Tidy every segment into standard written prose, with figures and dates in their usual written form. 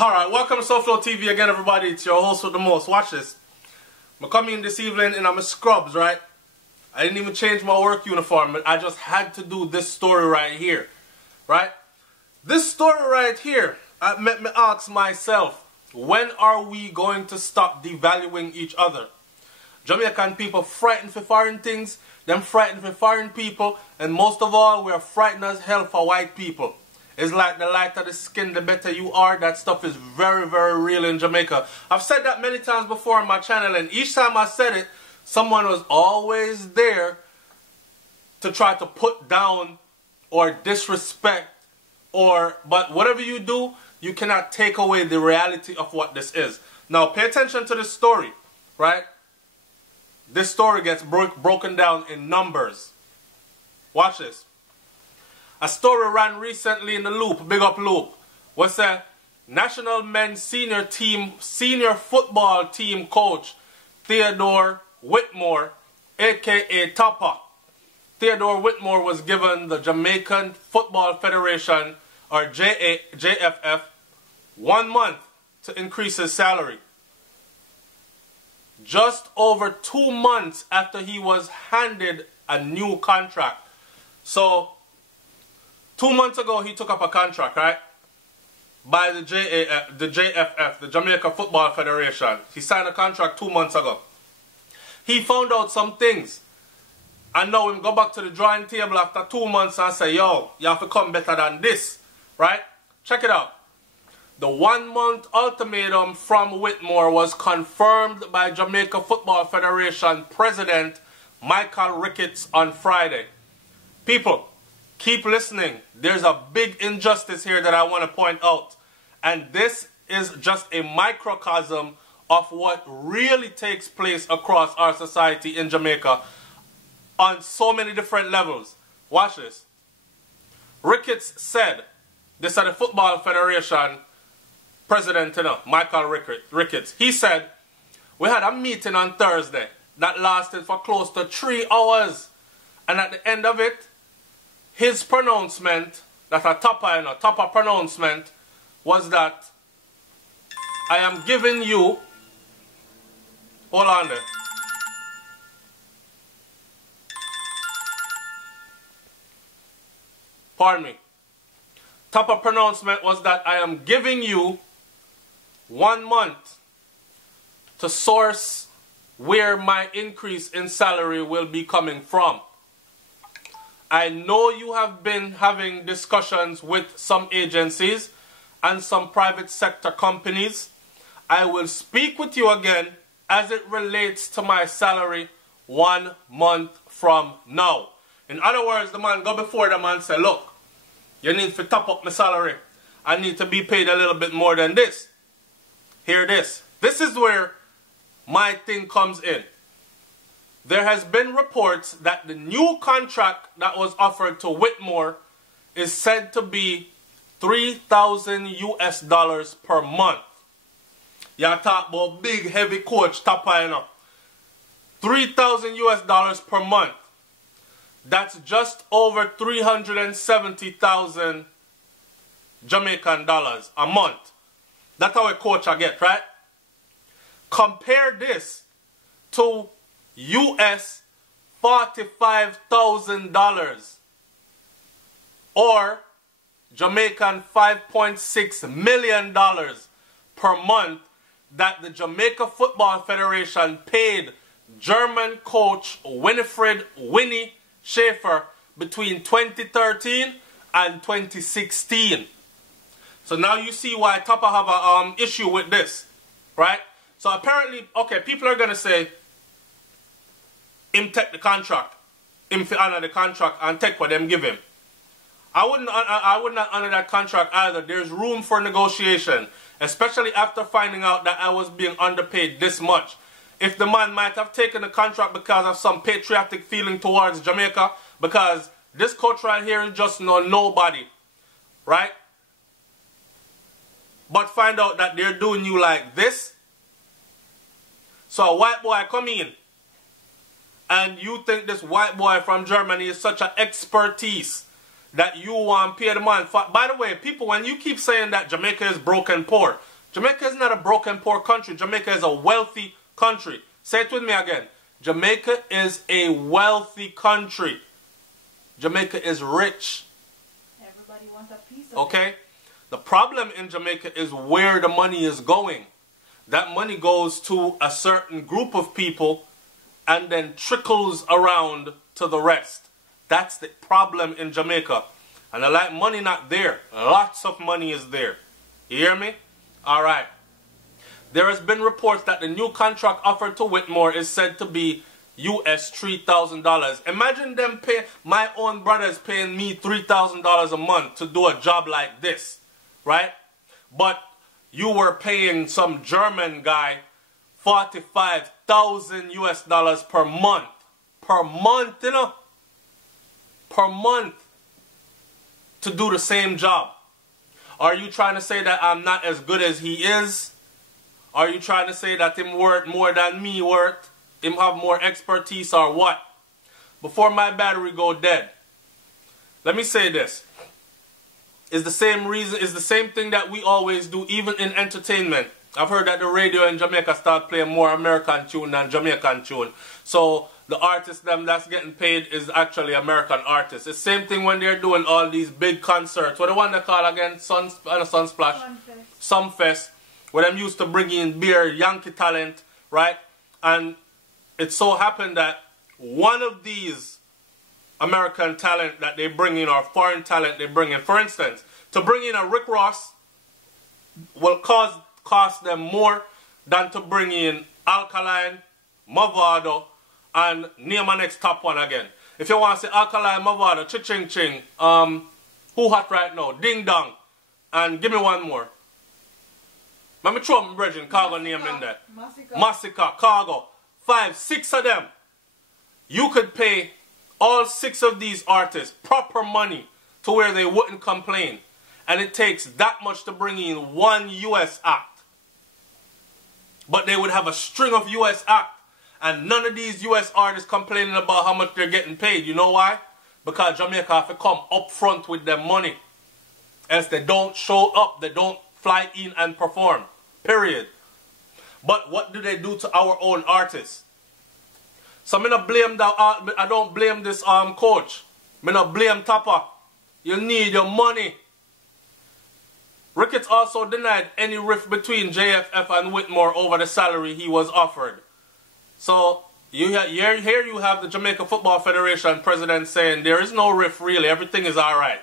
Alright, welcome to SoFlo TV again, everybody. It's your host with the most. Watch this. I'm coming in this evening and I'm in scrubs, right? I didn't even change my work uniform, but I just had to do this story right here, right? This story right here, I made me ask myself, when are we going to stop devaluing each other? Jamaican people frightened for foreign things, them frightened for foreign people, and most of all, we're frightened as hell for white people. It's like the lighter the skin, the better you are. That stuff is very, very real in Jamaica. I've said that many times before on my channel, and each time I said it, someone was always there to try to put down or disrespect but whatever you do, you cannot take away the reality of what this is. Now, pay attention to this story, right? This story gets broken down in numbers. Watch this. A story ran recently in the Loop, big up Loop. What's that? National men's senior football team coach Theodore Whitmore, aka Topper. Theodore Whitmore was given the Jamaican Football Federation, or JFF, 1 month to increase his salary. Just over 2 months after he was handed a new contract. So, 2 months ago, he took up a contract, right? By the JFF, the Jamaica Football Federation. He signed a contract 2 months ago. He found out some things. And now him go back to the drawing table after 2 months and say, yo, you have to come better than this, right? Check it out. The 1 month ultimatum from Whitmore was confirmed by Jamaica Football Federation President Michael Ricketts on Friday. People, keep listening. There's a big injustice here that I want to point out. And this is just a microcosm of what really takes place across our society in Jamaica on so many different levels. Watch this. Ricketts said, this is the Football Federation President, Michael Ricketts. He said, we had a meeting on Thursday that lasted for close to 3 hours. And at the end of it, his pronouncement, that a Topper pronouncement, was that I am giving you, hold on there. Pardon me. Topper pronouncement was that I am giving you 1 month to source where my increase in salary will be coming from. I know you have been having discussions with some agencies and some private sector companies. I will speak with you again as it relates to my salary 1 month from now. In other words, the man go before them and say, look, you need to top up my salary. I need to be paid a little bit more than this. Hear this. This is where my thing comes in. There has been reports that the new contract that was offered to Whitmore is said to be $3,000 US per month. Y'all talk about big heavy coach Topper, you know. $3,000 US per month. That's just over 370,000 Jamaican dollars a month. That's how a coach I get, right? Compare this to US $45,000 or Jamaican $5.6 million per month that the Jamaica Football Federation paid German coach Winnie Schaefer between 2013 and 2016. So now you see why Topper have a issue with this, right? So apparently, okay, people are gonna say, him take the contract, him fi honor the contract and take what them give him. I would not honor that contract either. There's room for negotiation, especially after finding out that I was being underpaid this much. If the man might have taken the contract because of some patriotic feeling towards Jamaica, because this coach right here is just nobody, right? But find out that they're doing you like this. So a white boy come in, and you think this white boy from Germany is such an expertise that you want to pay the man for. By the way, people, when you keep saying that Jamaica is broke and poor, Jamaica is not a broken, poor country. Jamaica is a wealthy country. Say it with me again. Jamaica is a wealthy country. Jamaica is rich. Everybody wants a piece of Okay? The problem in Jamaica is where the money is going. That money goes to a certain group of people and then trickles around to the rest. That's the problem in Jamaica. And I like money not there. Lots of money is there. You hear me? Alright. There has been reports that the new contract offered to Whitmore is said to be US $3,000. Imagine them pay, my own brothers paying me $3,000 a month to do a job like this. Right? But you were paying some German guy 45,000 US dollars per month. Per month, you know? Per month. To do the same job. Are you trying to say that I'm not as good as he is? Are you trying to say that him worth more than me worth? Him have more expertise or what? Before my battery go dead, let me say this. It's the same reason, it's the same thing that we always do, even in entertainment. I've heard that the radio in Jamaica start playing more American tune than Jamaican tune. So the artist them that's getting paid is actually American artists. It's the same thing when they're doing all these big concerts. What the one they call again? Sunsplash? Sunfest. Where them used to bring in beer, Yankee talent, right? And it so happened that one of these American talent that they bring in, or foreign talent they bring in, for instance, to bring in a Rick Ross will cost them more than to bring in Alkaline, Mavado, and name my next top one again. If you want to say Alkaline, Mavado, Ching Ching, who hot right now, Ding Dong, and give me one more. Let me throw my brethren, Cargo name in there. Massacre, Cargo. 5, 6 of them. You could pay all 6 of these artists proper money to where they wouldn't complain. And it takes that much to bring in one US act. But they would have a string of US acts. And none of these US artists complaining about how much they're getting paid. You know why? Because Jamaica have to come up front with their money. Else they don't show up. They don't fly in and perform. Period. But what do they do to our own artists? So I don't blame this coach. I don't blame Tapa. You need your money. Ricketts also denied any rift between JFF and Whitmore over the salary he was offered. So here you have the Jamaica Football Federation president saying there is no rift really, everything is alright.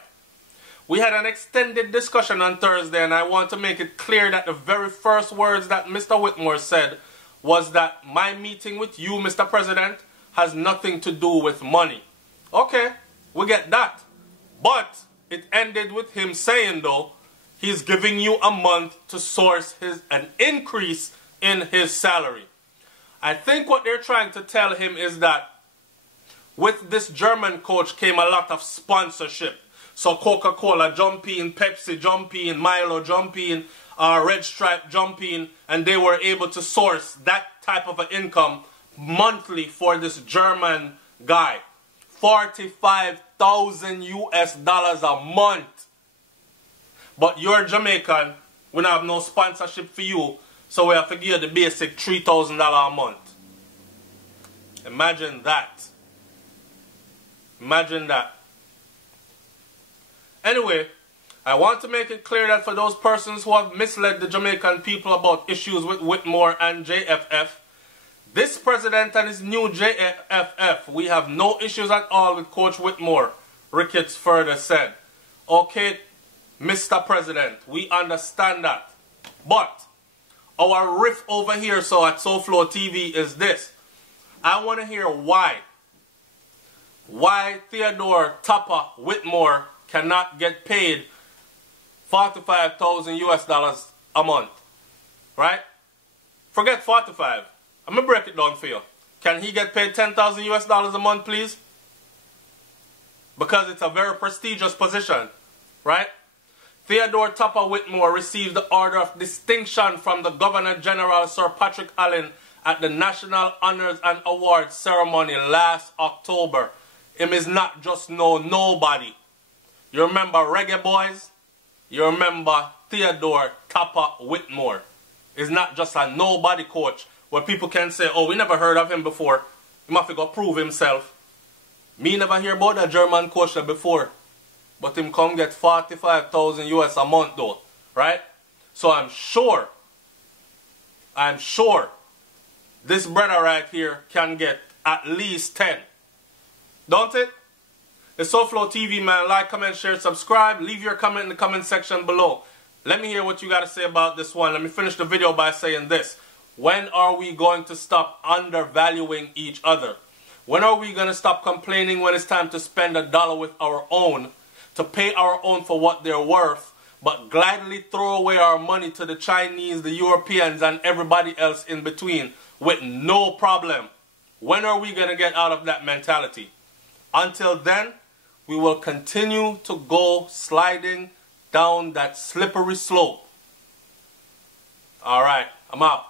We had an extended discussion on Thursday, and I want to make it clear that the very first words that Mr. Whitmore said was that my meeting with you, Mr. President, has nothing to do with money. Okay, we get that. But it ended with him saying, though, he's giving you a month to source an increase in his salary. I think what they're trying to tell him is that with this German coach came a lot of sponsorship. So Coca-Cola jump in, Pepsi jump in, Milo jump in, Red Stripe jump in, and they were able to source that type of an income monthly for this German guy. 45,000 US dollars a month. But you're Jamaican, we don't have no sponsorship for you, so we have to give you the basic $3,000 a month. Imagine that. Imagine that. Anyway, I want to make it clear that for those persons who have misled the Jamaican people about issues with Whitmore and JFF, this president and his new JFF, we have no issues at all with Coach Whitmore, Ricketts further said. Okay, Mr. President, we understand that. But our riff over here so at SoFlo TV is this. I want to hear why. Why Theodore Tapa Whitmore cannot get paid 45,000 US dollars a month. Right? Forget 45. I'm going to break it down for you. Can he get paid 10,000 US dollars a month, please? Because it's a very prestigious position. Right? Theodore Tapa Whitmore received the Order of Distinction from the Governor General Sir Patrick Allen at the National Honors and Awards ceremony last October. Him is not just nobody. You remember Reggae Boys? You remember Theodore Tapper Whitmore is not just a nobody coach where people can say, oh, we never heard of him before. He must go prove himself. Me never hear about a German coach before. But him come get 45,000 US a month though. Right? So I'm sure this brother right here can get at least 10. Don't it? It's SoFlo TV, man. Like, comment, share, subscribe. Leave your comment in the comment section below. Let me hear what you got to say about this one. Let me finish the video by saying this. When are we going to stop undervaluing each other? When are we going to stop complaining when it's time to spend $1 with our own, to pay our own for what they're worth, but gladly throw away our money to the Chinese, the Europeans, and everybody else in between with no problem? When are we going to get out of that mentality? Until then, we will continue to go sliding down that slippery slope. All right, I'm out.